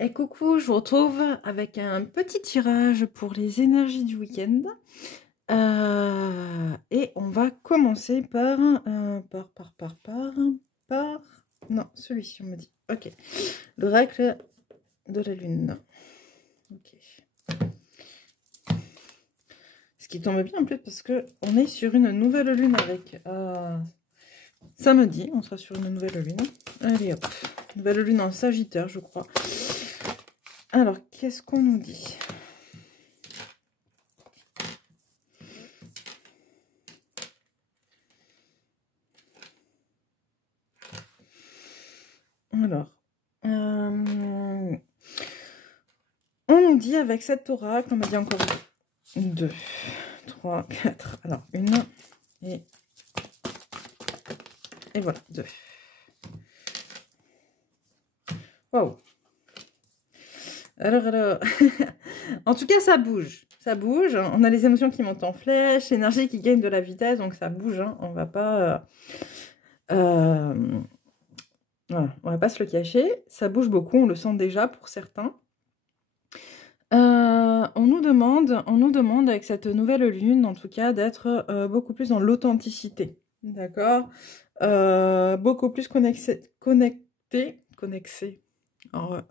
Et coucou, je vous retrouve avec un petit tirage pour les énergies du week-end. Et on va commencer par... Non, celui-ci, on me dit. Ok. L'oracle de la lune. Ok. Ce qui tombe bien en plus parce que on est sur une nouvelle lune avec... samedi, on sera sur une nouvelle lune. Allez hop. Nouvelle lune en Sagittaire, je crois. Alors, qu'est-ce qu'on nous dit? Alors, on nous dit avec cet oracle, on m'a dit encore 2, 3, 4. Alors, une et voilà, 2. Waouh! Alors, en tout cas, ça bouge. Ça bouge. On a les émotions qui montent en flèche, l'énergie qui gagne de la vitesse, donc ça bouge. Hein. On va pas... voilà, on va pas se le cacher. Ça bouge beaucoup, on le sent déjà pour certains. On nous demande avec cette nouvelle lune, en tout cas, d'être beaucoup plus dans l'authenticité. D'accord? Beaucoup plus connecté. Alors,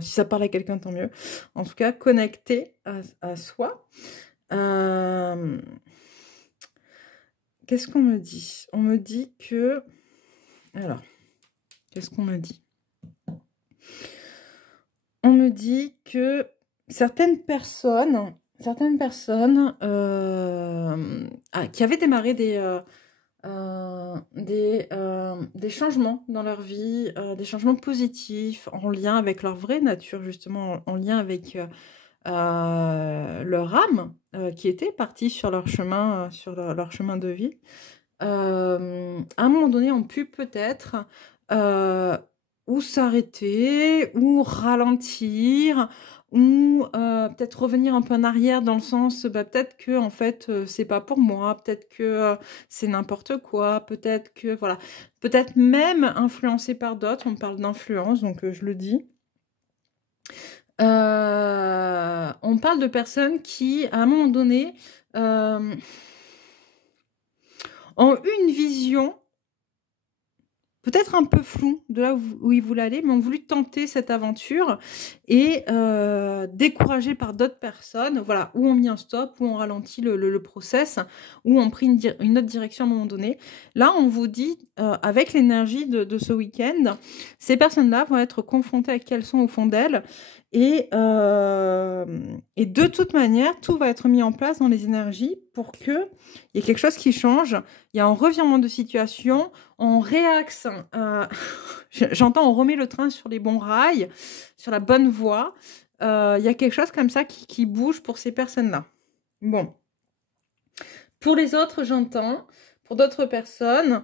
si ça parle à quelqu'un, tant mieux. En tout cas, connecté à soi. Qu'est-ce qu'on me dit? On me dit que... Alors, qu'est-ce qu'on me dit? On me dit que certaines personnes qui avaient démarré des changements dans leur vie, des changements positifs en lien avec leur vraie nature, justement, en lien avec leur âme qui était partie sur leur chemin, leur chemin de vie, à un moment donné ont pu peut-être ou s'arrêter, ou ralentir, ou peut-être revenir un peu en arrière dans le sens, peut-être que en fait c'est pas pour moi, peut-être que c'est n'importe quoi, peut-être que voilà, peut-être même influencé par d'autres. On parle d'influence, donc je le dis. On parle de personnes qui, à un moment donné, ont eu une vision peut-être un peu flou de là où ils voulaient aller, mais ont voulu tenter cette aventure et découragés par d'autres personnes, voilà, ou ont mis un stop, ou ont ralenti le process, ou ont pris une autre direction à un moment donné. Là, on vous dit, avec l'énergie de ce week-end, ces personnes-là vont être confrontées à qui elles sont au fond d'elles, et de toute manière, tout va être mis en place dans les énergies pour qu'il y ait quelque chose qui change. Il y a un revirement de situation, on réaxe, j'entends, on remet le train sur les bons rails, sur la bonne voie. Il y a quelque chose comme ça qui bouge pour ces personnes-là. Bon. Pour les autres, j'entends. Pour d'autres personnes,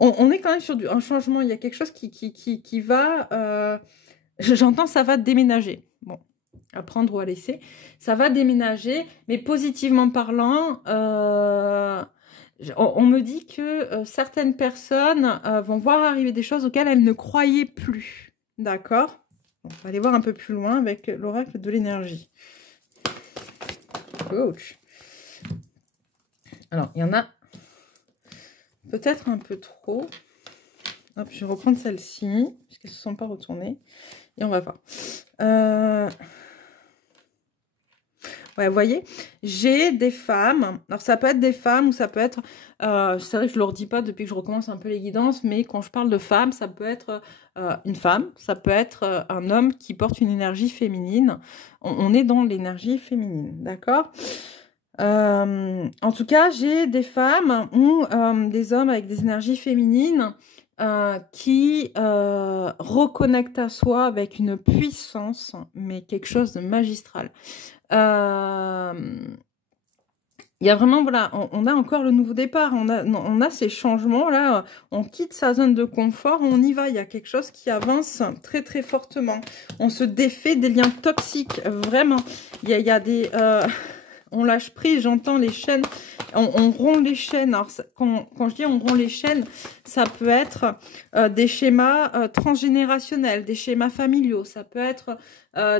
on est quand même sur un changement. Il y a quelque chose qui va... j'entends, ça va déménager. Bon. À prendre ou à laisser, ça va déménager, mais positivement parlant, on me dit que certaines personnes vont voir arriver des choses auxquelles elles ne croyaient plus. D'accord? On va aller voir un peu plus loin avec l'oracle de l'énergie. Coach. Alors, il y en a peut-être un peu trop. Hop, je vais reprendre celle-ci, puisqu'elles ne se sont pas retournées. Et on va voir. Ouais, vous voyez, j'ai des femmes, alors ça peut être des femmes ou ça peut être, c'est vrai que je ne le redis pas depuis que je recommence un peu les guidances, mais quand je parle de femmes, ça peut être une femme, ça peut être un homme qui porte une énergie féminine. On est dans l'énergie féminine, d'accord? En tout cas, j'ai des femmes ou des hommes avec des énergies féminines qui reconnectent à soi avec une puissance, mais quelque chose de magistral. Il y a vraiment, voilà, on a encore le nouveau départ, on a ces changements là, on quitte sa zone de confort, on y va, il y a quelque chose qui avance très très fortement, on se défait des liens toxiques, vraiment, il y a des, on lâche prise, j'entends les chaînes On rompt les chaînes. Alors, quand je dis on rompt les chaînes, ça peut être des schémas transgénérationnels, des schémas familiaux, ça peut être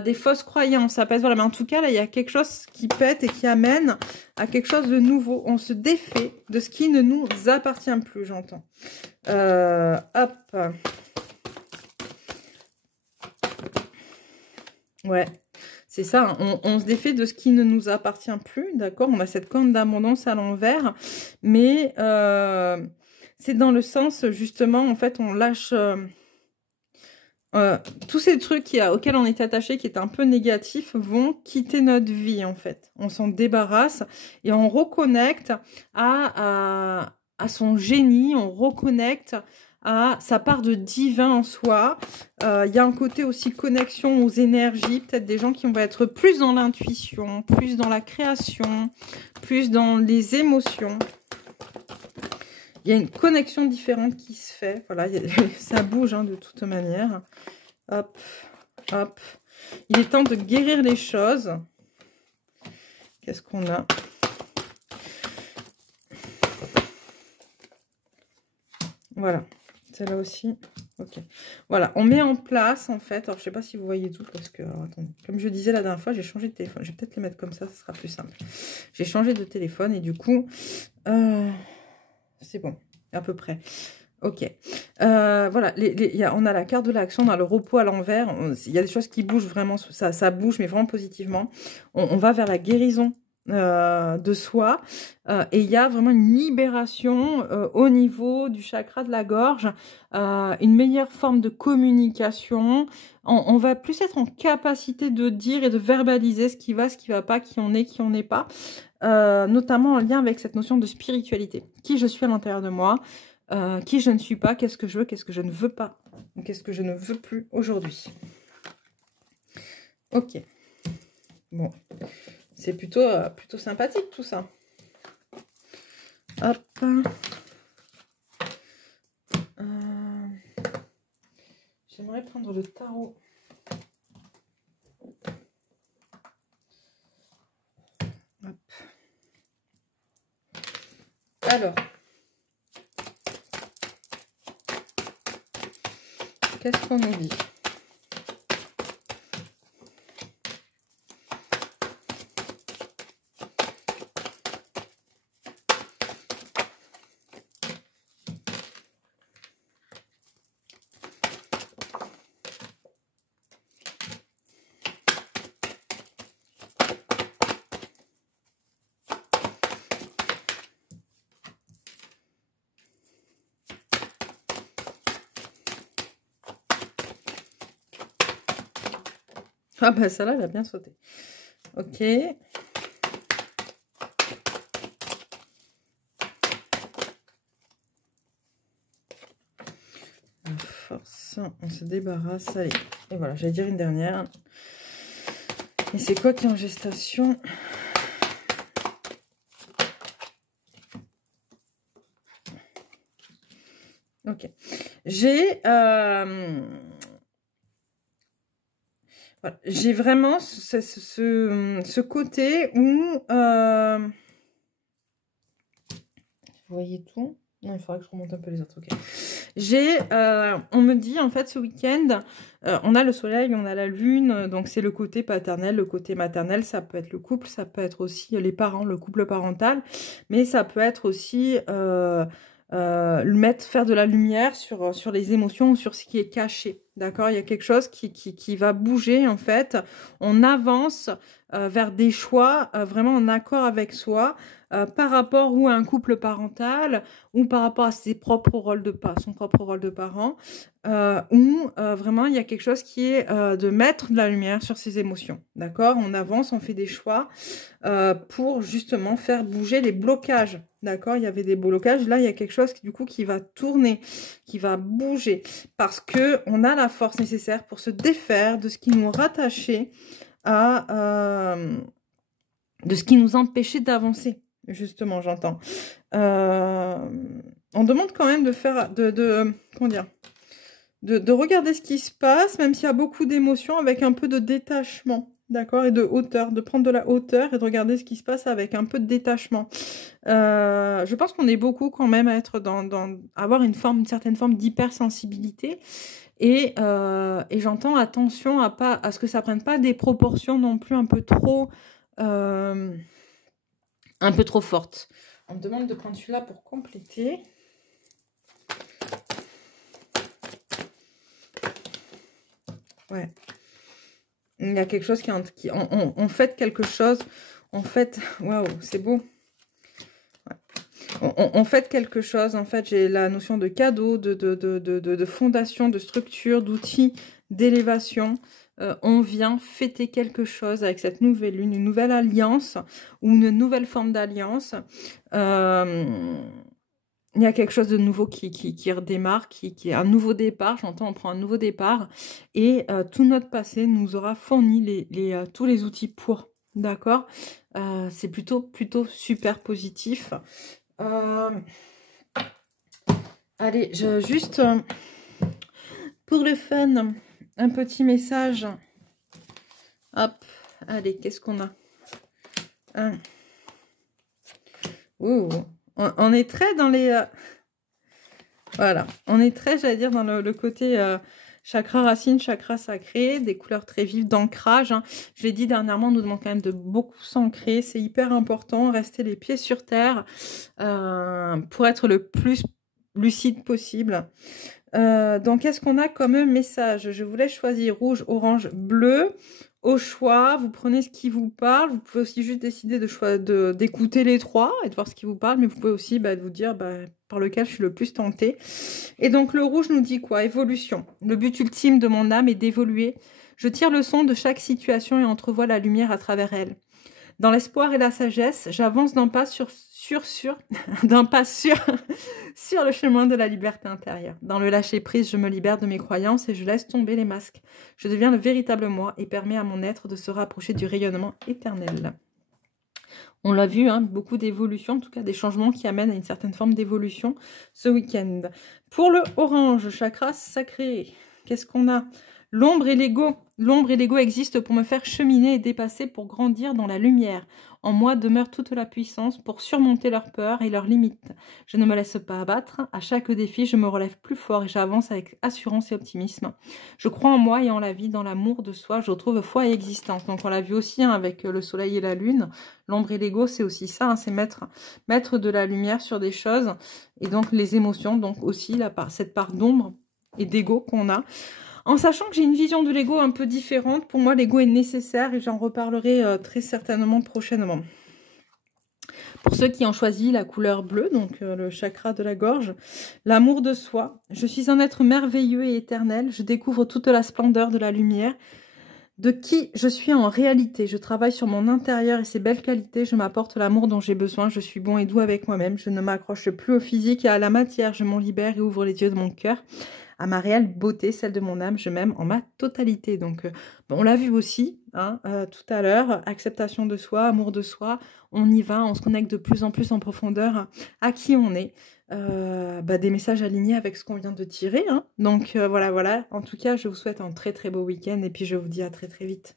des fausses croyances, ça peut être, voilà, mais en tout cas, là, il y a quelque chose qui pète et qui amène à quelque chose de nouveau. On se défait de ce qui ne nous appartient plus, j'entends. Hop. Ouais. C'est ça, on se défait de ce qui ne nous appartient plus, d'accord? On a cette corne d'abondance à l'envers, mais c'est dans le sens, justement, en fait, on lâche tous ces trucs auxquels on est attaché, qui étaient un peu négatifs, vont quitter notre vie, en fait. On s'en débarrasse et on reconnecte à son génie, on reconnecte à sa part de divin en soi. Il y a un côté aussi connexion aux énergies, peut-être des gens qui vont être plus dans l'intuition, plus dans la création, plus dans les émotions. Il y a une connexion différente qui se fait. Voilà, ça bouge hein, de toute manière. Hop, hop. Il est temps de guérir les choses. Qu'est-ce qu'on a ? Voilà. Celle-là aussi. Ok. Voilà, on met en place, en fait. Alors, je ne sais pas si vous voyez tout, parce que... Alors, attendez. Comme je disais la dernière fois, j'ai changé de téléphone. Je vais peut-être les mettre comme ça sera plus simple. J'ai changé de téléphone et du coup... c'est bon, à peu près. Ok. Voilà, on a la carte de l'action, on a le repos à l'envers. Il y a des choses qui bougent vraiment, ça bouge, mais vraiment positivement. On va vers la guérison de soi. Et il y a vraiment une libération au niveau du chakra de la gorge. Une meilleure forme de communication. On va plus être en capacité de dire et de verbaliser ce qui va pas, qui on est, qui on n'est pas. Notamment en lien avec cette notion de spiritualité. Qui je suis à l'intérieur de moi, qui je ne suis pas, qu'est-ce que je veux, qu'est-ce que je ne veux pas, qu'est-ce que je ne veux plus aujourd'hui. Ok. Bon. C'est plutôt sympathique tout ça. Hop. J'aimerais prendre le tarot. Hop. Alors. Qu'est-ce qu'on nous dit ? Ah bah celle-là, elle a bien sauté. Ok. Force, on se débarrasse. Allez. Et voilà, j'allais dire une dernière. Et c'est quoi qui est en gestation ? Ok. J'ai... Voilà. J'ai vraiment ce côté où... Vous voyez tout ? Non, il faudra que je remonte un peu les autres. Ok. On me dit, en fait, ce week-end, on a le soleil, on a la lune, donc c'est le côté paternel, le côté maternel, ça peut être le couple, ça peut être aussi les parents, le couple parental, mais ça peut être aussi... faire de la lumière sur les émotions, sur ce qui est caché, d'accord? Il y a quelque chose qui va bouger, en fait. On avance vers des choix vraiment en accord avec soi, par rapport ou à un couple parental, ou par rapport à son propre rôle de parent, où vraiment il y a quelque chose qui est de mettre de la lumière sur ses émotions, d'accord? On avance, on fait des choix pour justement faire bouger les blocages. D'accord, il y avait des blocages. Là, il y a quelque chose qui va tourner, qui va bouger, parce que on a la force nécessaire pour se défaire de ce qui nous rattachait de ce qui nous empêchait d'avancer. Justement, j'entends. On demande quand même de faire, comment dire, de regarder ce qui se passe, même s'il y a beaucoup d'émotions, avec un peu de détachement. d'accord, et de hauteur, de prendre de la hauteur et de regarder ce qui se passe avec un peu de détachement. Je pense qu'on est beaucoup quand même à être avoir une certaine forme d'hypersensibilité. Et j'entends attention à ce que ça prenne pas des proportions non plus un peu trop fortes. On me demande de prendre celui-là pour compléter. Ouais. Il y a quelque chose on fait quelque chose. En fait, waouh, c'est beau. On fait quelque chose. En fait, j'ai la notion de cadeau, de fondation, de structure, d'outils, d'élévation. On vient fêter quelque chose avec cette nouvelle lune, une nouvelle alliance ou une nouvelle forme d'alliance. Il y a quelque chose de nouveau qui redémarre, qui est un nouveau départ. J'entends, on prend un nouveau départ. Et tout notre passé nous aura fourni tous les outils pour. D'accord, c'est plutôt super positif. Allez, juste pour le fun, un petit message. Hop, allez, qu'est-ce qu'on a? Ouh, on est très dans les... voilà, on est très, j'allais dire, dans le côté chakra racine, chakra sacré, des couleurs très vives d'ancrage. Hein. Je l'ai dit dernièrement, on nous demande quand même de beaucoup s'ancrer. C'est hyper important, rester les pieds sur terre pour être le plus lucide possible. Donc, qu'est-ce qu'on a comme message? Je vous laisse choisir rouge, orange, bleu. Au choix, vous prenez ce qui vous parle. Vous pouvez aussi juste décider d'écouter les trois et de voir ce qui vous parle. Mais vous pouvez aussi vous dire par lequel je suis le plus tentée. Et donc, le rouge nous dit quoi? Évolution. Le but ultime de mon âme est d'évoluer. Je tire le son de chaque situation et entrevois la lumière à travers elle. Dans l'espoir et la sagesse, j'avance d'un pas sur le chemin de la liberté intérieure. Dans le lâcher-prise, je me libère de mes croyances et je laisse tomber les masques. Je deviens le véritable moi et permets à mon être de se rapprocher du rayonnement éternel. On l'a vu, hein, beaucoup d'évolutions, en tout cas des changements qui amènent à une certaine forme d'évolution ce week-end. Pour le orange, chakra sacré, qu'est-ce qu'on a? L'ombre et l'ego. L'ombre et l'ego existent pour me faire cheminer et dépasser, pour grandir dans la lumière. En moi demeure toute la puissance pour surmonter leurs peurs et leurs limites. Je ne me laisse pas abattre. À chaque défi, je me relève plus fort et j'avance avec assurance et optimisme. Je crois en moi et en la vie, dans l'amour de soi. Je retrouve foi et existence. Donc on l'a vu aussi hein, avec le soleil et la lune. L'ombre et l'ego, c'est aussi ça. Hein, c'est mettre de la lumière sur des choses. Et donc les émotions, donc aussi cette part d'ombre et d'ego qu'on a. En sachant que j'ai une vision de l'ego un peu différente, pour moi l'ego est nécessaire et j'en reparlerai très certainement prochainement. Pour ceux qui ont choisi la couleur bleue, donc le chakra de la gorge, l'amour de soi. Je suis un être merveilleux et éternel, je découvre toute la splendeur de la lumière, de qui je suis en réalité. Je travaille sur mon intérieur et ses belles qualités, je m'apporte l'amour dont j'ai besoin, je suis bon et doux avec moi-même, je ne m'accroche plus au physique et à la matière, je m'en libère et ouvre les yeux de mon cœur. À ma réelle beauté, celle de mon âme, je m'aime en ma totalité. Donc, on l'a vu aussi hein, tout à l'heure, acceptation de soi, amour de soi, on y va, on se connecte de plus en plus en profondeur à qui on est. Des messages alignés avec ce qu'on vient de tirer. Hein. Donc, voilà. En tout cas, je vous souhaite un très très beau week-end et puis je vous dis à très très vite.